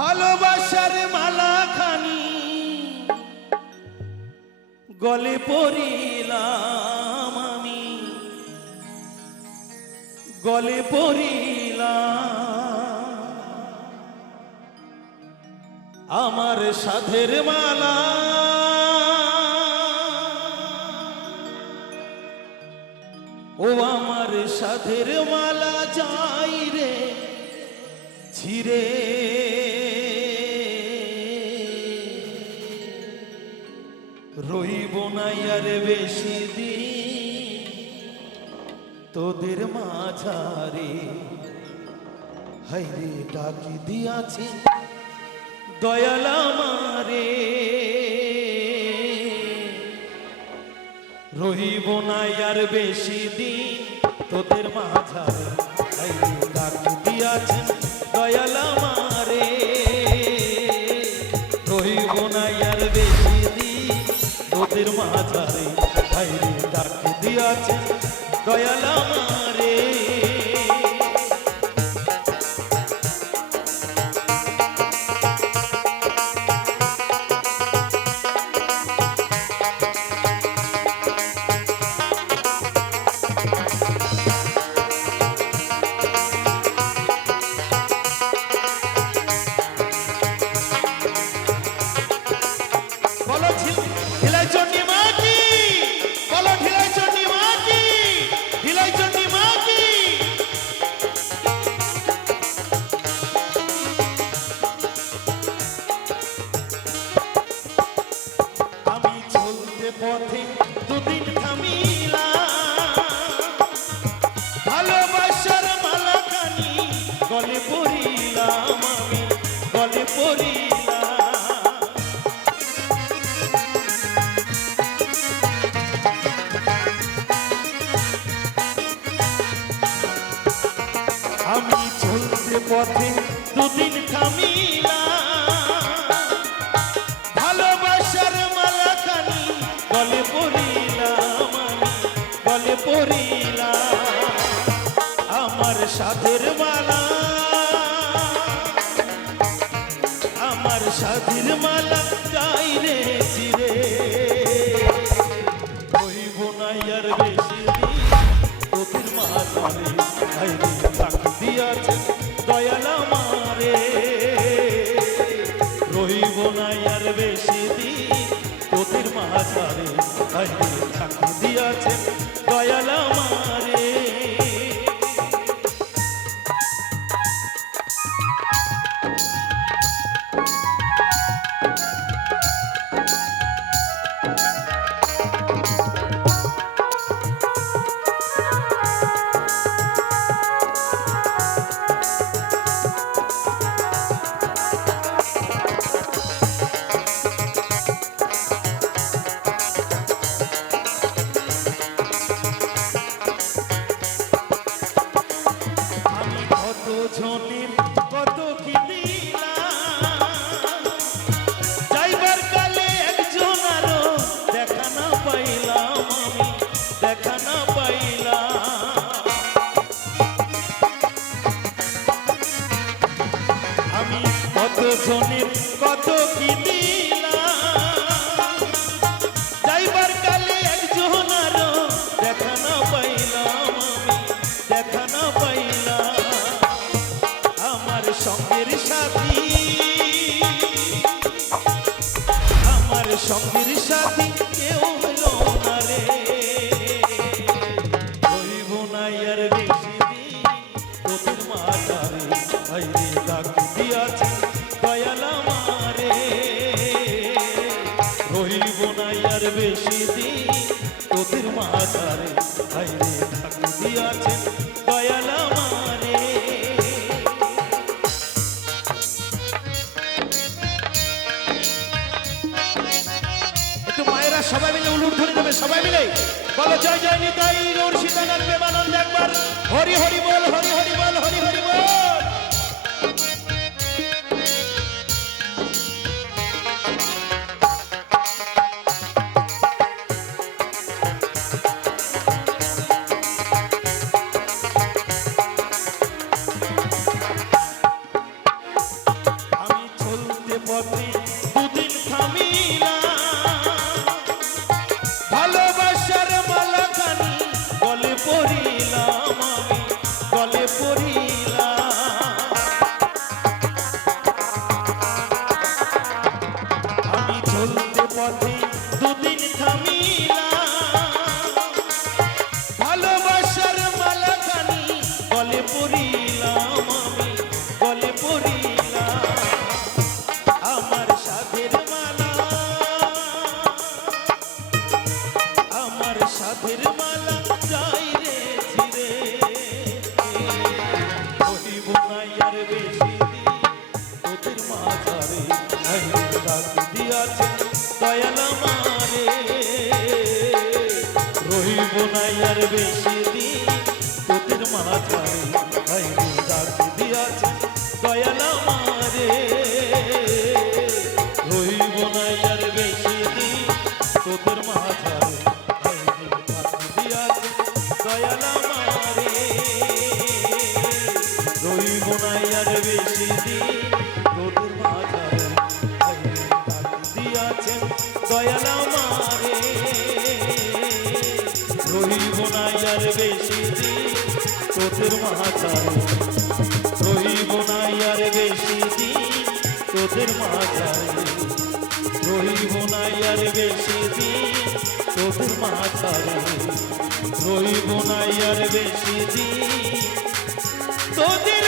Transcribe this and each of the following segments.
ভালোবাসার মালা খানি গলে পড়িলাম আমি। গলে পড়িলাম আমার সাধের মালা। ও আমার সাধের মালা যাই রে ছিরে বেশি দিন তোদের মাঝারে হাইরে ডাকি দিয়াছি দয়াল আমারে। রহিব না আর বেশি দিন তোদের মাঝারে। দয়াল পথে ভালোবাসার মালাকানি গলে পড়িলাম আমি পথে আমার সাধের মালা যাই রে চিরে হইব না আর বেশি তোদের মাথারে হাইরে তাক দিয়াছে দয়াল আমারে। রহিব না আর বেশি দিন তোদের মাথারে হাইরে তাক দিয়াছে কত দিন তোদের মাতারে হাইরে ডাক দিয়াছে দয়াল আমারে। একটু মায়েরা সবাই মিলে উলুর ধরে দেবে, সবাই মিলে। বলো, জয় জয় নিতাই গৌর সীতানাথ একবার। হরি হরি বল, হরি হরি বল, হরি হরি বল। yeah. আর বেশি তোদের মাথারে ডাক দিয়াছেন দয়াল আমারে। রহিব নাই আর বেশি দিন তোদের মাথারে বেশি দিন তোদের মাথায় রহিব না আর বেশি দিন। তোদের মাথায় রহিব না আর বেশি দিন। তোদের মাথায় রহিব আর বেশি দিন। তোদের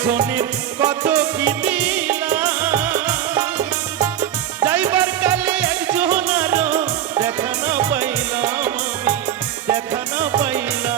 পেছনে কত কি